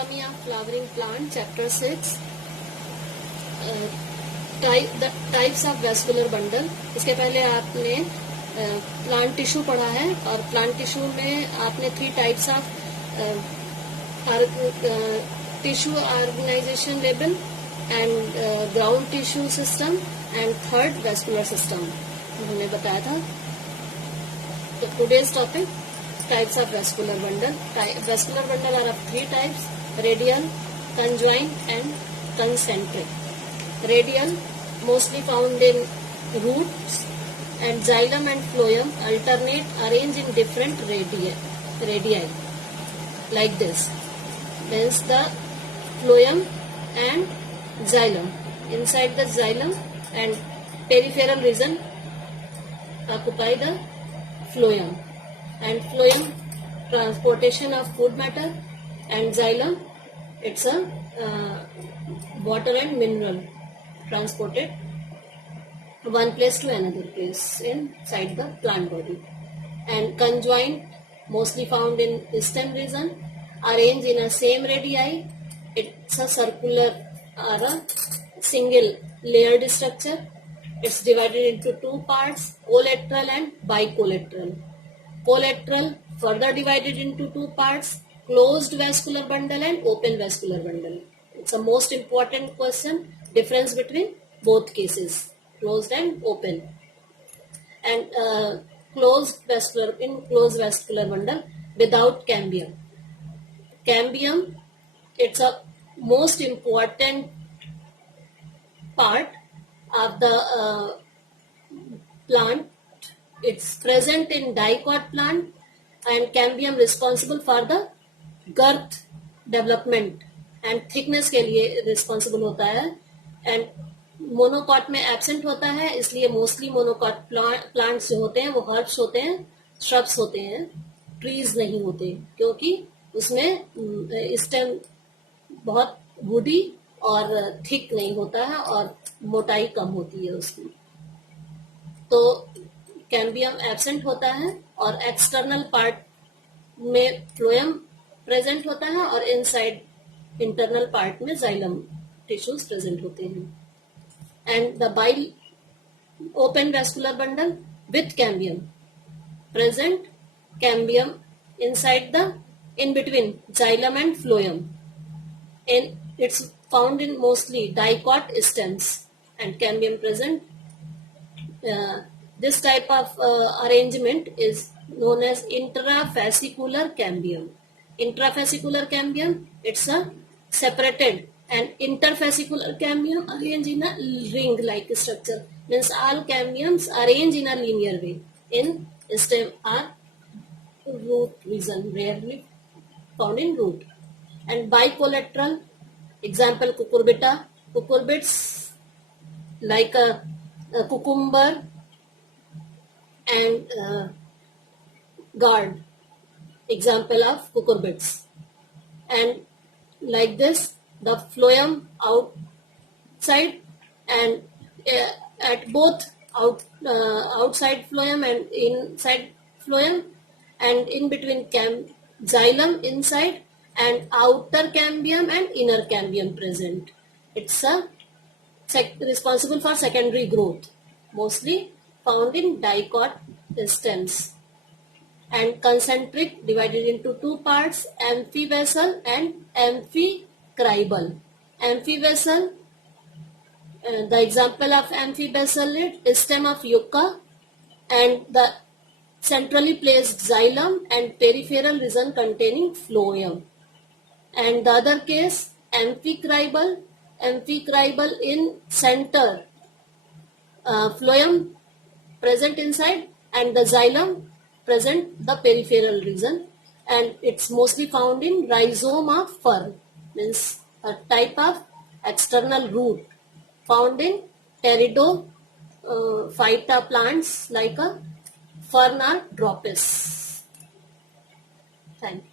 Anatomy of flowering plant, chapter 6. The types of vascular bundle. इसके पहले आपने plant tissue पढ़ा है और प्लांट टिश्यू में आपने 3 types of tissue organization level and ground tissue system and third vascular system उन्होंने बताया था. तो today's topic types of vascular bundle. Vascular bundle are of 3 types: radial, conjoint and concentric. Radial mostly found in roots, and xylem and phloem alternate, arranged in different radii like this. Means the phloem and xylem. Inside the xylem and peripheral region occupy the phloem. And phloem transportation of food matter, and xylem it's a water and mineral transported one place to another place inside the plant body. And conjoint mostly found in stem region, arranged in a same radii. It's a circular or a single layered structure. It's divided into 2 parts, collateral and bicollateral. Collateral further divided into 2 parts, closed vascular bundle and open vascular bundle. It's a most important question, difference between both cases, closed and open. And closed vascular bundle without cambium. Cambium, it's a most important part of the plant. It's present in dicot plant, and cambium responsible for the girth development and thickness के लिए responsible होता है. And monocot में absent होता है, इसलिए mostly monocot plants जो होते हैं वो herbs होते हैं, shrubs होते हैं, trees नहीं होते, क्योंकि उसमें stem बहुत woody और thick नहीं होता है और मोटाई कम होती है उसकी. तो कैम्बियम एब्सेंट होता है और एक्सटर्नल पार्ट में फ्लोएम प्रेजेंट होता है और इनसाइड इंटरनल पार्ट में जाइलम टिश्यूज प्रेजेंट होते हैं. And the bile open vascular bundle with cambium present, cambium inside the in between xylem and phloem, and it's found in mostly dicot stems and cambium present. This type of arrangement is known as intrafascicular cambium. Intrafascicular cambium, it's a separated, and interfascicular cambium arranged in a ring-like structure. Means all cambiums arranged in a linear way in stem or root region, rarely found in root. And bicollateral, example cucurbita. Cucurbits like a cucumber and gourd, example of cucurbits. And like this, the phloem outside and at both outside phloem and inside phloem, and in between xylem inside, and outer cambium and inner cambium present. It's a responsible for secondary growth, mostly found in dicot stems. And concentric divided into 2 parts, amphivessel and amphicribal. Amphivessel, the example of amphivessel is stem of yucca and the centrally placed xylem and peripheral region containing phloem. And the other case, amphicribal in center, phloem present inside and the xylem present the peripheral region, and it's mostly found in rhizome of fern, means a type of external root found in pteridophyta plants like a fern or dropis. Thank you.